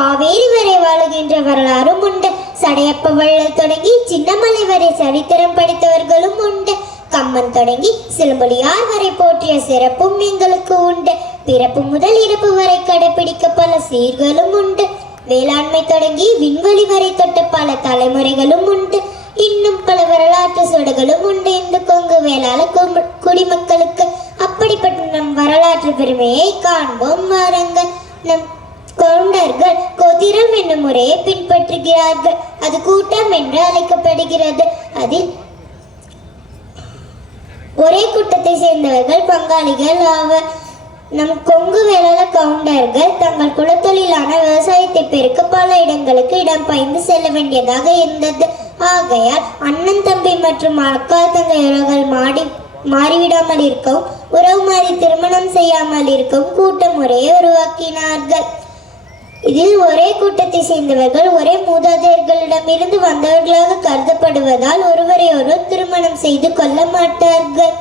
காவேரி வரை வாழுகின்ற வரலாறும் உண்டு. சடையப்ப வள்ளல் தொடங்கி சின்னமலை வரை சரித்திரம் படித்தவர்களும் உண்டு. கம்மன் தொடங்கி சிலம்பொலியார் வரை போற்றிய சிறப்பும் எங்களுக்கு உண்டு. பிறப்பு முதல் இறப்பு வரை கடைபிடிக்க பல சீர்களும் உண்டு. வேளாண்மை தொடங்கி விண்வெளி வரை தொட்ட பல தலைமுறைகளும் உண்டு. இன்னும் பல வரலாற்று சுவடுகளும் உண்டு இந்த கொங்கு வேளாள குடிமக்களுக்கு. அப்படிப்பட்ட நம் வரலாற்று பெருமையை காண்போம் வாருங்கள். நம் கவுண்டர்கள் கோத்திரம் என்னும் முறையை பின்பற்றுகிறார்கள். அது கூட்டம் என்று அழைக்கப்படுகிறது. அதில் ஒரே கூட்டத்தை சேர்ந்தவர்கள் பங்காளிகள் ஆவர். நம் கொங்கு வேளாள கவுண்டர்கள் தங்கள் குலத்தொழிலான விவசாயத்தை பெருக்க பல இடங்களுக்கு இடம் பெயர்ந்து செல்ல வேண்டியதாக இருந்தது. ஆகையால் அண்ணன் தம்பி மற்றும் அக்கா தங்கையர்கள் மாறிவிடாமல் இருக்கவும் உறவு மாறி திருமணம் செய்யாமல் இருக்கவும் கூட்ட முறையை உருவாக்கினார்கள். இதில் ஒரே கூட்டத்தை சேர்ந்தவர்கள் ஒரே மூதாதையர்களிடமிருந்து வந்தவர்களாக கருதப்படுவதால் ஒருவரை ஒருவர் திருமணம் செய்து கொள்ள மாட்டார்கள்.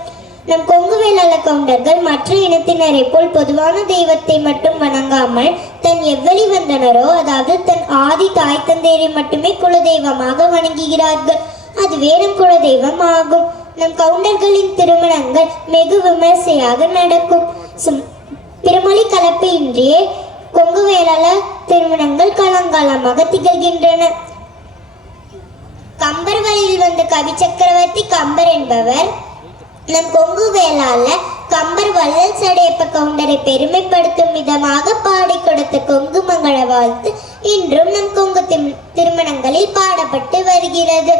நம் கொங்கு வேளாள கவுண்டர்கள் மற்ற இனத்தினரை போல் பொதுவான தெய்வத்தை மட்டும் வணங்காமல் தன் எவ்வழி வந்தனரோ, அதாவது தன் ஆதி தாய் தந்தையரை மட்டுமே குலதெய்வமாக வணங்குகிறார்கள். அது வேறும் குலதெய்வம் ஆகும். நம் கவுண்டர்களின் திருமணங்கள் வெகு விமர்சையாக நடக்கும். பிறமொழி கலப்பு இன்றியே கொங்கு வேளாள திருமணங்கள் காலங்காலமாக திகழ்கின்றன. கம்பர் வழியில் வந்த கவி சக்கரவர்த்தி கம்பர் என்பவர் நம் கொங்கு வேளாள கம்பர் வள்ளல் சடையப்ப கவுண்டரை பெருமைப்படுத்தும் விதமாக பாடி கொடுத்த கொங்கு மங்கள வாழ்த்து இன்றும் நம் கொங்கு திருமணங்களில் பாடப்பட்டு வருகிறது.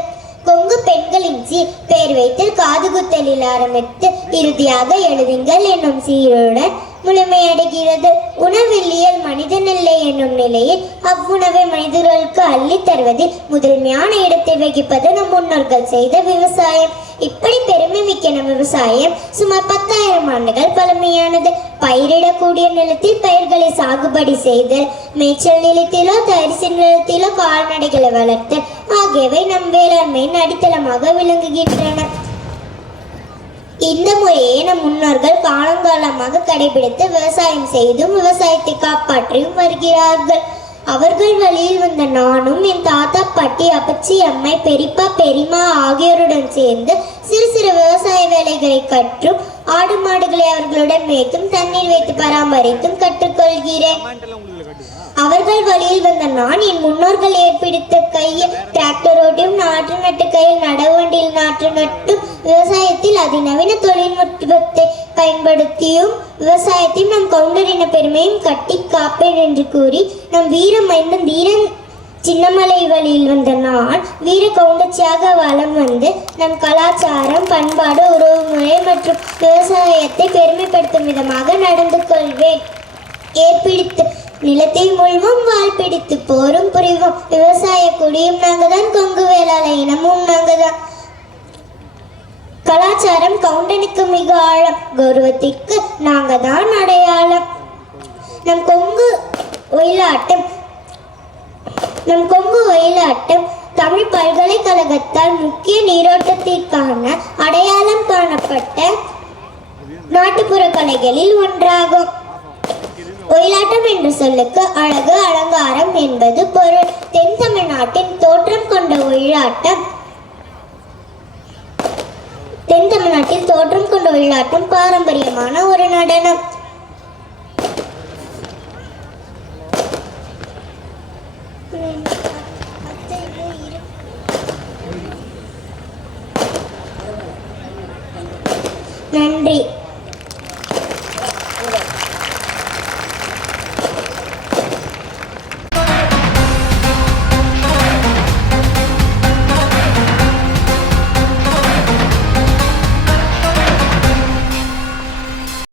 கொங்கு பெண்களின் பெயர் வைத்தல் காதுகுத்தலில் ஆரம்பித்து இறுதியாக எழுதுங்கள் என்னும் சீருடன் முழுமையடைகிறது. உணவில்லியல் மனிதனில்லை என்னும் நிலையில் அவ்வுணவை மனிதர்களுக்கு அள்ளி தருவதில் முதன்மையான இடத்தை வகிப்பது நம் முன்னோர்கள் செய்த விவசாயம். இப்படி பெருமை மிக்க நம் விவசாயம் சுமார் 10,000 ஆண்டுகள் பழமையானது. பயிரிடக்கூடிய நிலத்தில் பயிர்களை சாகுபடி செய்தல், மேய்ச்சல் நிலத்திலோ தரிசு நிலத்திலோ கால்நடைகளை வளர்த்தல் ஆகியவை நம் வேளாண்மையின் அடித்தளமாக விளங்குகின்றன. இந்த முறையை நம் முன்னோர்கள் காலங்காலமாக கடைபிடித்து விவசாயம் செய்தும் விவசாயத்தை காப்பாற்றியும் வருகிறார்கள். அவர்கள் வழியில் வந்த நானும் என் தாத்தா பாட்டி அப்பச்சி அம்மை பெரியப்பா பெரியம்மா ஆகியோருடன் சேர்ந்து சிறு சிறு விவசாய வேலைகளை கற்றும் ஆடு மாடுகளை அவர்களுடன் மேய்த்தும் தண்ணீர் வைத்து பராமரித்தும் கற்றுக்கொள்கிறேன். அவர்கள் வழியில் வந்த நான் என் முன்னோர்கள் ஏற்படுத்த கையில் டிராக்டர் ஓட்டியும் நாற்று நட்டு கையில் நடவண்டியில் நாற்று நட்டும் விவசாயத்தில் அதிநவீன தொழில்நுட்பத்தை பயன்படுத்தியும் விவசாயத்தையும் நம் கவுண்டரின பெருமையும் கட்டி காப்பேன் என்று கூறி நம் வீரமைந்தன் வீரன் சின்னமலை வழியில் வந்த நான் வீர கவுண்டச்சியாக வலம் வந்து நம் கலாச்சாரம் பண்பாடு உறவுமுறை மற்றும் விவசாயத்தை பெருமைப்படுத்தும் விதமாக நடந்து கொள்வேன். ஏற்பிடித்து நிலத்தை முழுவதும் வாழ் பிடித்து போரும் புரிவோம். விவசாய குடியும் நாங்கதான், கொங்கு வேளாள இனமும் நாங்கதான். கலாச்சாரம் கவுண்டனுக்கு மிக ஆழம், கௌரவத்திற்கு நாங்கதான் அடையாளம். நம் கொங்கு ஒயிலாட்டம் தமிழ் பல்கலைக்கழகத்தால் முக்கிய நீரோட்டத்திற்கான அடையாளம் காணப்பட்ட நாட்டுப்புற கலைகளில் ஒன்றாகும். ஒயிலாட்டம் என்ற சொல்லுக்கு அழகு அலங்காரம் என்பது பொருள். தென் தமிழ்நாட்டின் தோற்றம் கொண்ட ஒயிலாட்டம் பாரம்பரியமான ஒரு நடனம். நன்றி.